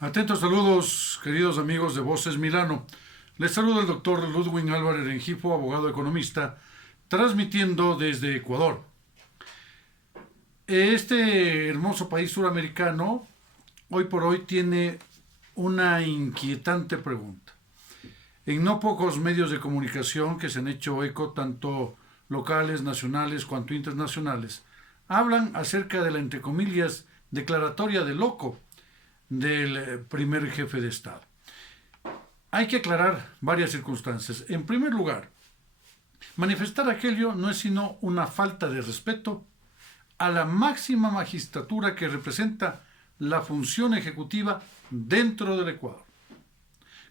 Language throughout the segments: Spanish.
Atentos saludos, queridos amigos de Voces Milano. Les saluda el doctor Ludwig Álvarez Rengifo, abogado economista, transmitiendo desde Ecuador. Este hermoso país suramericano, hoy por hoy, tiene una inquietante pregunta. En no pocos medios de comunicación que se han hecho eco, tanto locales, nacionales, cuanto internacionales, hablan acerca de la, entre comillas, declaratoria de loco del primer jefe de Estado. Hay que aclarar varias circunstancias. En primer lugar, manifestar aquello no es sino una falta de respeto a la máxima magistratura que representa la función ejecutiva dentro del Ecuador.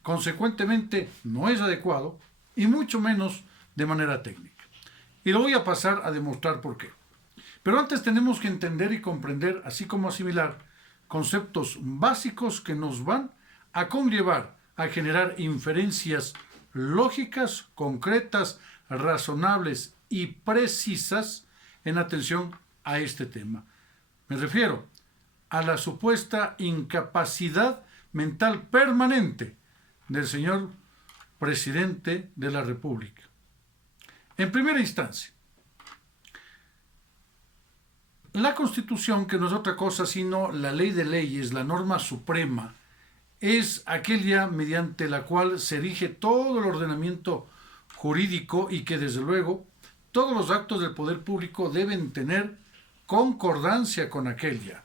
Consecuentemente, no es adecuado y mucho menos de manera técnica. Y lo voy a pasar a demostrar por qué. Pero antes tenemos que entender y comprender, así como asimilar, conceptos básicos que nos van a conllevar a generar inferencias lógicas, concretas, razonables y precisas en atención a este tema. Me refiero a la supuesta incapacidad mental permanente del señor presidente de la República. En primera instancia, la Constitución, que no es otra cosa sino la ley de leyes, la norma suprema, es aquella mediante la cual se erige todo el ordenamiento jurídico y que desde luego todos los actos del poder público deben tener concordancia con aquella.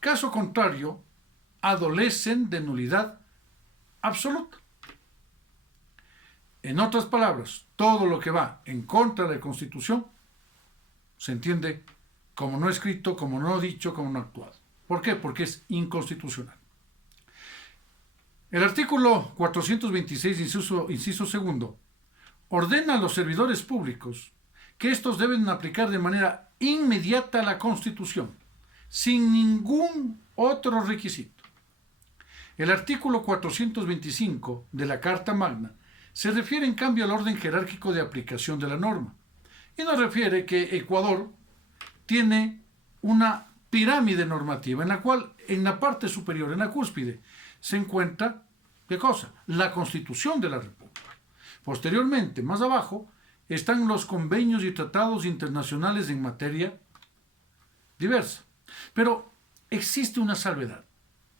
Caso contrario, adolecen de nulidad absoluta. En otras palabras, todo lo que va en contra de la Constitución se entiende como no escrito, como no dicho, como no actuado. ¿Por qué? Porque es inconstitucional. El artículo 426, inciso segundo, ordena a los servidores públicos que estos deben aplicar de manera inmediata la Constitución, sin ningún otro requisito. El artículo 425 de la Carta Magna se refiere en cambio al orden jerárquico de aplicación de la norma y nos refiere que Ecuador tiene una pirámide normativa en la cual en la parte superior, en la cúspide, se encuentra, ¿qué cosa? La Constitución de la República. Posteriormente, más abajo, están los convenios y tratados internacionales en materia diversa. Pero existe una salvedad.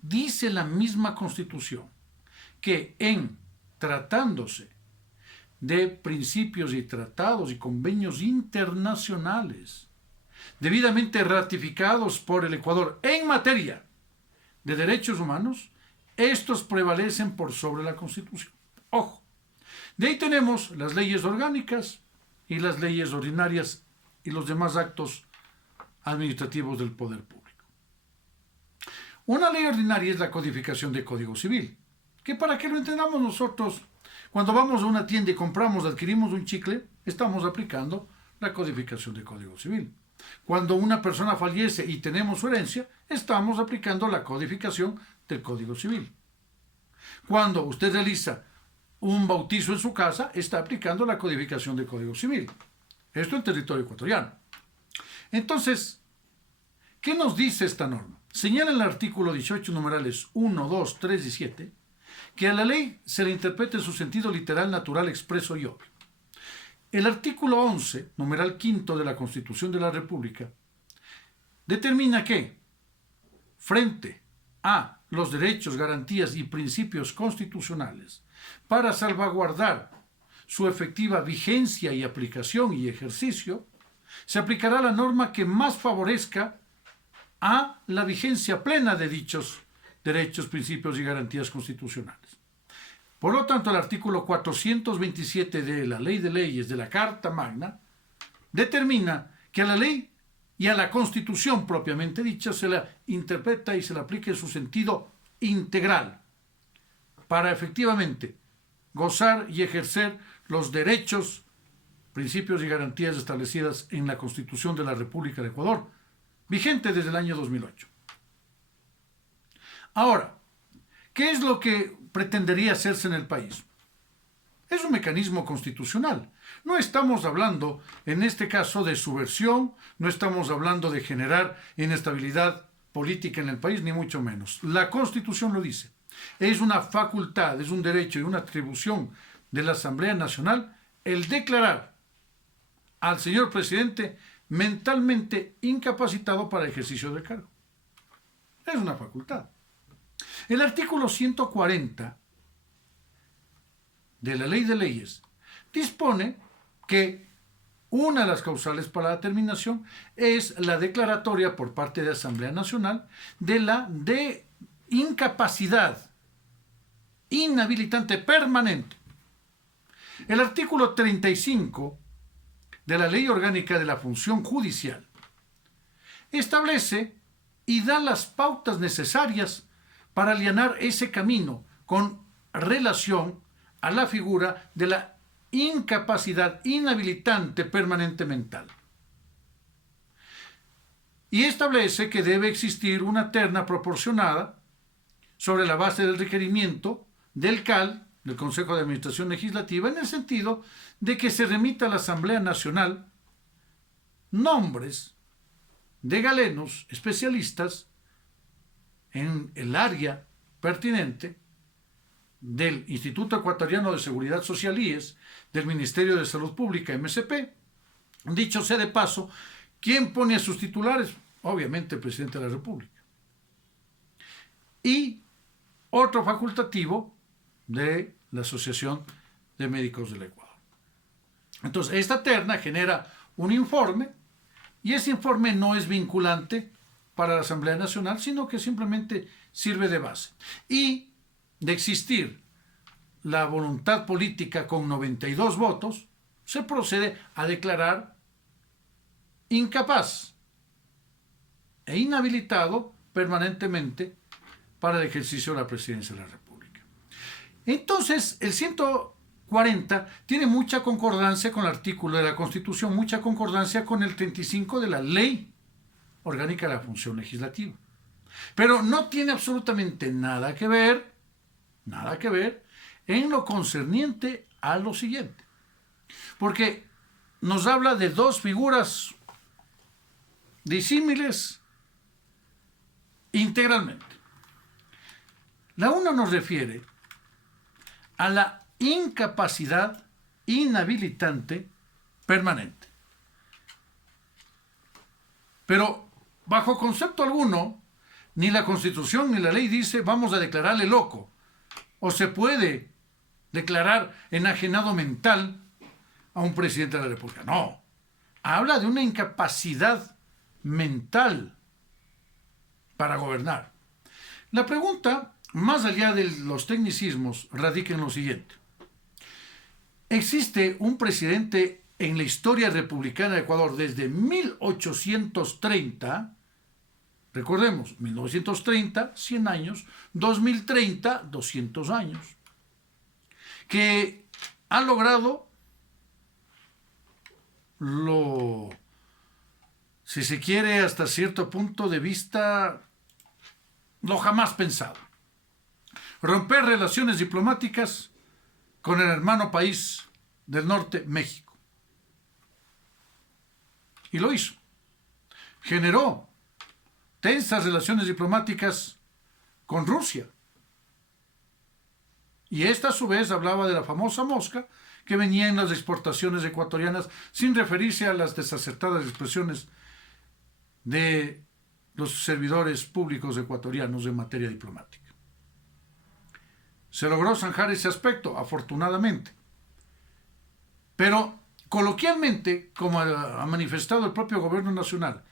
Dice la misma Constitución que tratándose de principios y tratados y convenios internacionales debidamente ratificados por el Ecuador en materia de derechos humanos, estos prevalecen por sobre la Constitución. Ojo, de ahí tenemos las leyes orgánicas y las leyes ordinarias y los demás actos administrativos del poder público. Una ley ordinaria es la codificación del Código Civil, que para que lo entendamos nosotros, cuando vamos a una tienda y compramos, adquirimos un chicle, estamos aplicando la codificación del Código Civil. Cuando una persona fallece y tenemos su herencia, estamos aplicando la codificación del Código Civil. Cuando usted realiza un bautizo en su casa, está aplicando la codificación del Código Civil. Esto en territorio ecuatoriano. Entonces, ¿qué nos dice esta norma? Señala en el artículo 18, numerales 1, 2, 3 y 7, que a la ley se le interprete en su sentido literal, natural, expreso y obvio. El artículo 11, numeral 5 de la Constitución de la República, determina que, frente a los derechos, garantías y principios constitucionales, para salvaguardar su efectiva vigencia y aplicación y ejercicio, se aplicará la norma que más favorezca a la vigencia plena de dichos derechos, principios y garantías constitucionales. Por lo tanto, el artículo 427 de la Ley de Leyes de la Carta Magna determina que a la ley y a la Constitución propiamente dicha se la interpreta y se la aplica en su sentido integral para efectivamente gozar y ejercer los derechos, principios y garantías establecidas en la Constitución de la República de Ecuador, vigente desde el año 2008. Ahora, ¿qué es lo que pretendería hacerse en el país? Es un mecanismo constitucional. No estamos hablando, en este caso, de subversión, no estamos hablando de generar inestabilidad política en el país, ni mucho menos. La Constitución lo dice. Es una facultad, es un derecho y una atribución de la Asamblea Nacional el declarar al señor presidente mentalmente incapacitado para el ejercicio del cargo. Es una facultad. El artículo 140 de la Ley de Leyes dispone que una de las causales para la terminación es la declaratoria por parte de la Asamblea Nacional de la incapacidad inhabilitante permanente. El artículo 35 de la Ley Orgánica de la Función Judicial establece y da las pautas necesarias para allanar ese camino con relación a la figura de la incapacidad inhabilitante permanente mental. Y establece que debe existir una terna proporcionada sobre la base del requerimiento del CAL, del Consejo de Administración Legislativa, en el sentido de que se remita a la Asamblea Nacional nombres de galenos especialistas en el área pertinente del Instituto Ecuatoriano de Seguridad Social, IES, del Ministerio de Salud Pública, MSP. Dicho sea de paso, ¿quién pone a sus titulares? Obviamente el presidente de la República. Y otro facultativo de la Asociación de Médicos del Ecuador. Entonces, esta terna genera un informe, y ese informe no es vinculante para la Asamblea Nacional, sino que simplemente sirve de base. Y de existir la voluntad política con 92 votos, se procede a declarar incapaz e inhabilitado permanentemente para el ejercicio de la presidencia de la República. Entonces, el 140 tiene mucha concordancia con el artículo de la Constitución, mucha concordancia con el 35 de la Ley Orgánica de la Función Legislativa. Pero no tiene absolutamente nada que ver en lo concerniente a lo siguiente. Porque nos habla de dos figuras disímiles integralmente. La una nos refiere a la incapacidad inhabilitante permanente. Pero bajo concepto alguno, ni la Constitución ni la ley dice vamos a declararle loco, o se puede declarar enajenado mental a un presidente de la República. No, habla de una incapacidad mental para gobernar. La pregunta, más allá de los tecnicismos, radica en lo siguiente. Existe un presidente en la historia republicana de Ecuador desde 1830, recordemos, 1930, 100 años, 2030, 200 años, que ha logrado si se quiere, hasta cierto punto de vista, lo jamás pensado. Romper relaciones diplomáticas con el hermano país del norte, México. Y lo hizo. Generó tensas relaciones diplomáticas con Rusia. Y esta a su vez hablaba de la famosa mosca que venía en las exportaciones ecuatorianas, sin referirse a las desacertadas expresiones de los servidores públicos ecuatorianos en materia diplomática. Se logró zanjar ese aspecto, afortunadamente. Pero, coloquialmente, como ha manifestado el propio gobierno nacional,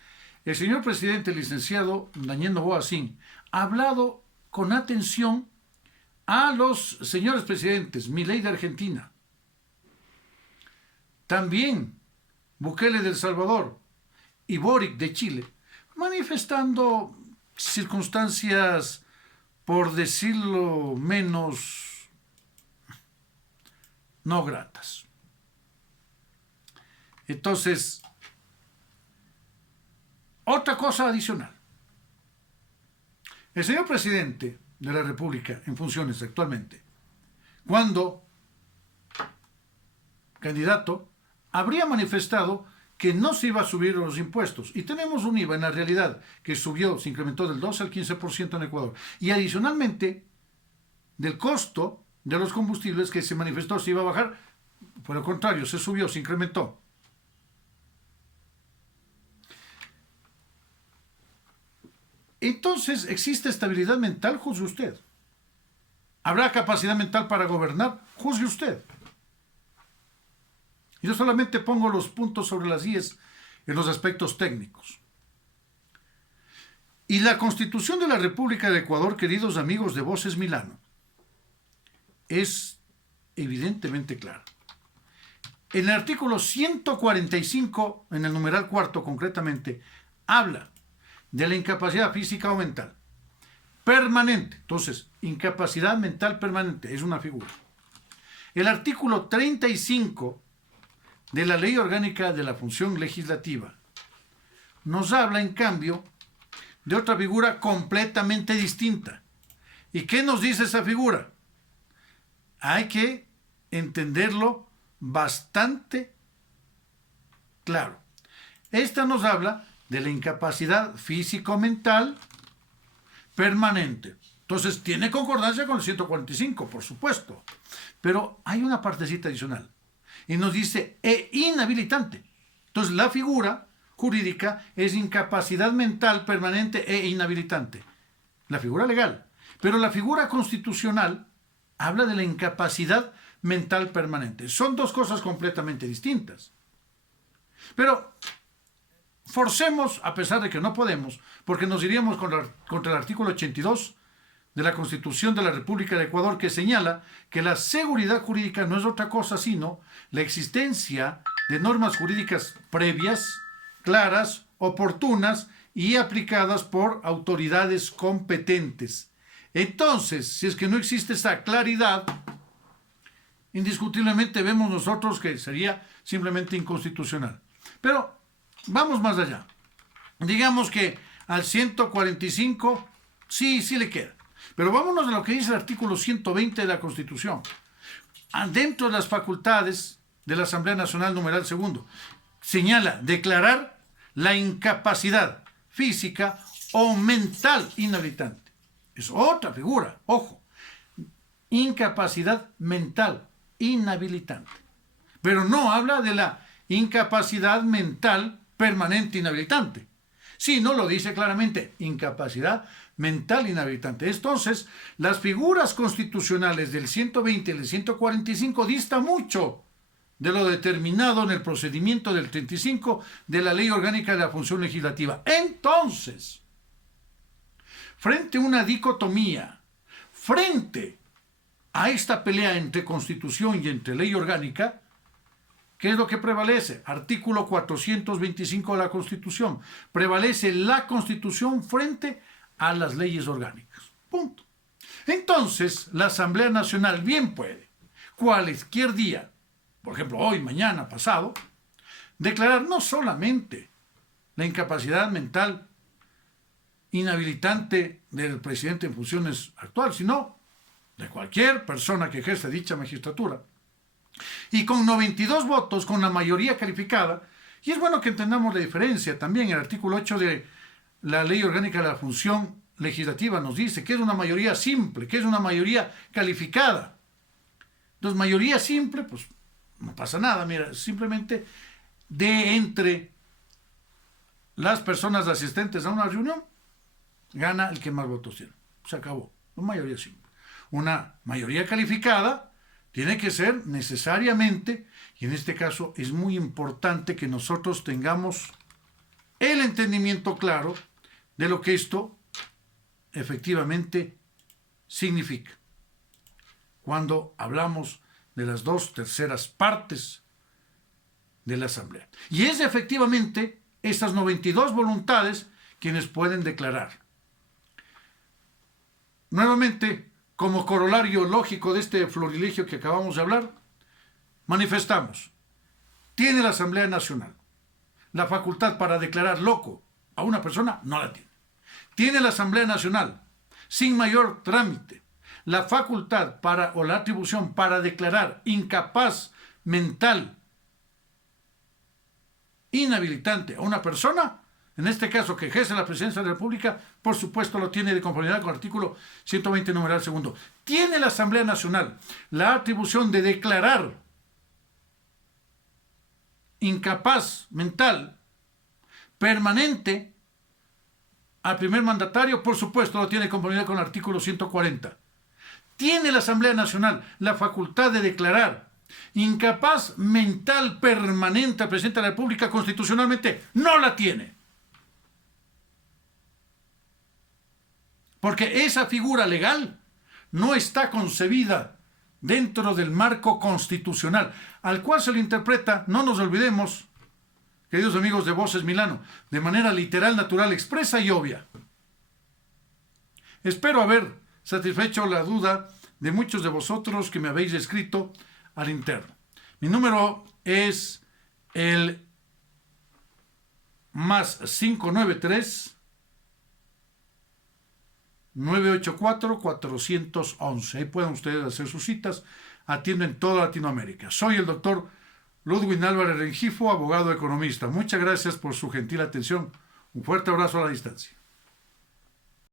el señor presidente, el licenciado Daniel Noboa Sin, ha hablado con atención a los señores presidentes, Milei de Argentina, también Bukele de El Salvador y Boric de Chile, manifestando circunstancias, por decirlo menos, no gratas. Entonces, otra cosa adicional. El señor presidente de la República en funciones actualmente, cuando candidato, habría manifestado que no se iba a subir los impuestos. Y tenemos un IVA en la realidad que subió, se incrementó del 12 al 15% en Ecuador. Y adicionalmente, del costo de los combustibles que se manifestó se iba a bajar, por el contrario, se subió, se incrementó. Entonces, ¿existe estabilidad mental? Juzgue usted. ¿Habrá capacidad mental para gobernar? Juzgue usted. Yo solamente pongo los puntos sobre las IES en los aspectos técnicos. Y la Constitución de la República de Ecuador, queridos amigos de Voces Milano, es evidentemente clara. En el artículo 145, en el numeral cuarto concretamente, habla de la incapacidad física o mental permanente. Entonces, incapacidad mental permanente es una figura. El artículo 35 de la Ley Orgánica de la Función Legislativa nos habla, en cambio, de otra figura completamente distinta. ¿Y qué nos dice esa figura? Hay que entenderlo bastante claro. Esta nos habla de la incapacidad físico-mental permanente. Entonces, tiene concordancia con el 145, por supuesto. Pero hay una partecita adicional. Y nos dice inhabilitante. Entonces, la figura jurídica es incapacidad mental permanente e inhabilitante. La figura legal. Pero la figura constitucional habla de la incapacidad mental permanente. Son dos cosas completamente distintas. Pero forcemos, a pesar de que no podemos, porque nos iríamos contra el artículo 82 de la Constitución de la República de Ecuador, que señala que la seguridad jurídica no es otra cosa sino la existencia de normas jurídicas previas, claras, oportunas y aplicadas por autoridades competentes. Entonces, si es que no existe esa claridad, indiscutiblemente vemos nosotros que sería simplemente inconstitucional. Pero vamos más allá. Digamos que al 145 sí le queda. Pero vámonos a lo que dice el artículo 120 de la Constitución. Dentro de las facultades de la Asamblea Nacional, numeral segundo, señala declarar la incapacidad física o mental inhabilitante. Es otra figura, ojo. Incapacidad mental inhabilitante. Pero no habla de la incapacidad mental permanente inhabilitante. Sí, no lo dice claramente, incapacidad mental inhabilitante. Entonces, las figuras constitucionales del 120 y del 145 distan mucho de lo determinado en el procedimiento del 35 de la Ley Orgánica de la Función Legislativa. Entonces, frente a una dicotomía, frente a esta pelea entre Constitución y entre Ley Orgánica, ¿qué es lo que prevalece? Artículo 425 de la Constitución. Prevalece la Constitución frente a las leyes orgánicas. Punto. Entonces, la Asamblea Nacional bien puede, cualquier día, por ejemplo, hoy, mañana, pasado, declarar no solamente la incapacidad mental inhabilitante del presidente en funciones actual, sino de cualquier persona que ejerce dicha magistratura. Y con 92 votos, con la mayoría calificada, y es bueno que entendamos la diferencia también. El artículo 8 de la Ley Orgánica de la Función Legislativa nos dice que es una mayoría simple, que es una mayoría calificada. Entonces, mayoría simple, pues no pasa nada, mira, simplemente de entre las personas asistentes a una reunión, gana el que más votos tiene. Se acabó, una mayoría simple. Una mayoría calificada tiene que ser necesariamente, y en este caso es muy importante que nosotros tengamos el entendimiento claro de lo que esto efectivamente significa. Cuando hablamos de las 2/3 partes de la Asamblea. Y es efectivamente estas 92 voluntades quienes pueden declarar. Nuevamente, como corolario lógico de este florilegio que acabamos de hablar, manifestamos, ¿tiene la Asamblea Nacional la facultad para declarar loco a una persona? No la tiene. ¿Tiene la Asamblea Nacional, sin mayor trámite, la facultad para, o la atribución para declarar incapaz mental inhabilitante a una persona, en este caso que ejerce la presidencia de la República, por supuesto lo tiene de conformidad con el artículo 120, numeral segundo. Tiene la Asamblea Nacional la atribución de declarar incapaz mental permanente al primer mandatario, por supuesto lo tiene de conformidad con el artículo 140. Tiene la Asamblea Nacional la facultad de declarar incapaz mental permanente al presidente de la República constitucionalmente. No la tiene. Porque esa figura legal no está concebida dentro del marco constitucional, al cual se le interpreta, no nos olvidemos, queridos amigos de Voces Milano, de manera literal, natural, expresa y obvia. Espero haber satisfecho la duda de muchos de vosotros que me habéis escrito al interno. Mi número es el más 593 984-411. Ahí pueden ustedes hacer sus citas. Atiendo en toda Latinoamérica. Soy el doctor Ludwig Álvarez Rengifo, abogado economista. Muchas gracias por su gentil atención. Un fuerte abrazo a la distancia.